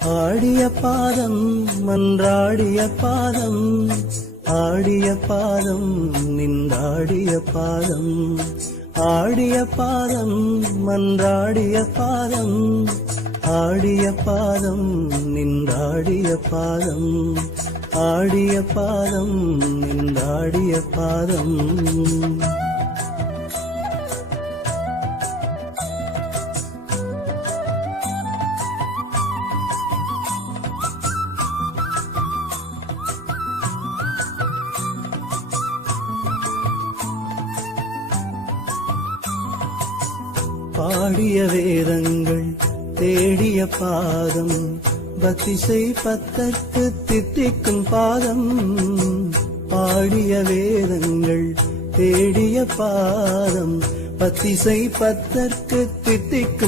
ஆடிய பாதம் மன்றாடிய பாதம், ஆடிய பாதம் நின்றாடிய பாதம், ஆடிய பாதம் மன்றாடிய பாதம், ஆடிய பாதம் நின்றாடிய பாதம், ஆடிய பாதம் நின்றாடிய பாதம். பாடிய வேதங்கள் தேடிய பாதம், பக்திசை பத்தற்கு தித்திக்கும் பாதம், பாடிய வேதங்கள் தேடிய பாதம், பக்திசை பத்தற்கு தித்திக்கும்